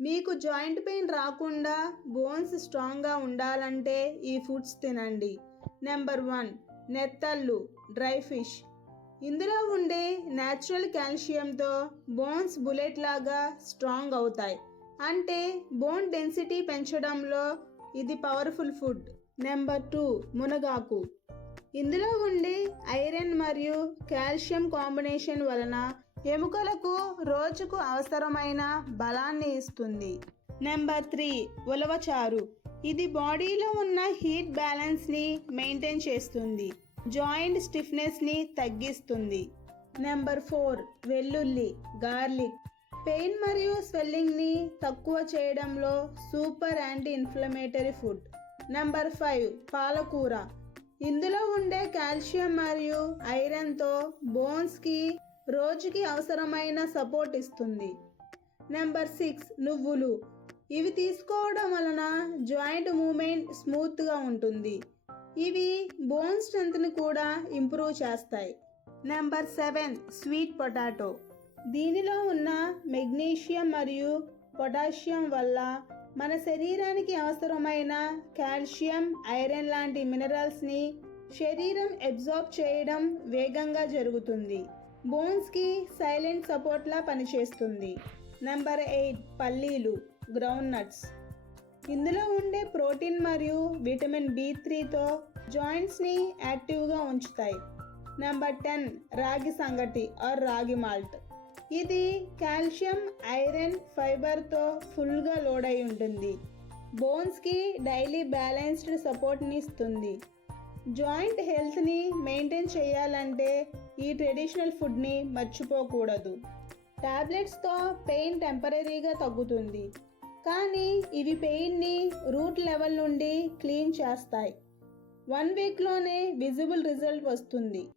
మీకు joint pain రాకుండా bones స్ట్రాంగ్గా ఉండాలంటే ఈ ఫుడ్స్ తినండి. నెంబర్ వన్ నెత్తళ్ళు డ్రై ఫిష్. ఇందులో ఉండే న్యాచురల్ కాల్షియంతో బోన్స్ బుల్లెట్ లాగా స్ట్రాంగ్ అవుతాయి. అంటే బోన్ డెన్సిటీ పెంచడంలో ఇది పవర్ఫుల్ ఫుడ్. నెంబర్ టూ మునగాకు. ఇందులో ఉండే ఐరన్ మరియు కాల్షియం కాంబినేషన్ వలన ఎముకలకు రోజుకు అవసరమైన బలాన్ని ఇస్తుంది. నెంబర్ త్రీ ఉలవచారు ఇది బాడీలో ఉన్న హీట్ బ్యాలెన్స్ని మెయింటైన్ చేస్తుంది. జాయింట్ స్టిఫ్నెస్ని తగ్గిస్తుంది. నెంబర్ ఫోర్ వెల్లుల్లి గార్లిక్. పెయిన్ మరియు స్వెల్లింగ్ని తక్కువ చేయడంలో super anti inflammatory food. Number five పాలకూర. ఇందులో ఉండే కాల్షియం మరియు ఐరన్తో బోన్స్కి రోజుకి అవసరమైన సపోర్ట్ ఇస్తుంది. నెంబర్ సిక్స్ నువ్వులు. ఇవి తీసుకోవడం వలన జాయింట్ మూమెంట్ స్మూత్గా ఉంటుంది. ఇవి బోన్ స్ట్రెంత్ని కూడా ఇంప్రూవ్ చేస్తాయి. Number seven sweet potato. దీనిలో ఉన్న మెగ్నీషియం మరియు పొటాషియం వల్ల మన శరీరానికి అవసరమైన కాల్షియం ఐరన్ లాంటి మినరల్స్ని శరీరం అబ్జార్బ్ చేయడం వేగంగా జరుగుతుంది. బోన్స్కి సైలెంట్ సపోర్ట్లా పనిచేస్తుంది. నెంబర్ ఎయిట్ పల్లీలు గ్రౌండ్ నట్స్. ఇందులో ఉండే ప్రోటీన్ మరియు విటమిన్ బి త్రీతో జాయింట్స్ని యాక్టివ్గా ఉంచుతాయి. నెంబర్ టెన్ రాగి సంగటి ఆర్ రాగి మాల్ట్. ఇది కాల్షియం ఐరన్ ఫైబర్తో ఫుల్గా లోడ్ అయి ఉంటుంది. బోన్స్కి డైలీ బ్యాలెన్స్డ్ సపోర్ట్ని ఇస్తుంది. జాయింట్ హెల్త్ని మెయింటైన్ చేయాలంటే ఈ ట్రెడిషనల్ ఫుడ్ని మర్చిపోకూడదు. టాబ్లెట్స్తో పెయిన్ టెంపరీగా తగ్గుతుంది. కానీ ఇవి పెయిన్ని రూట్ లెవెల్ నుండి క్లీన్ చేస్తాయి. వన్ వీక్లోనే విజిబుల్ రిజల్ట్ వస్తుంది.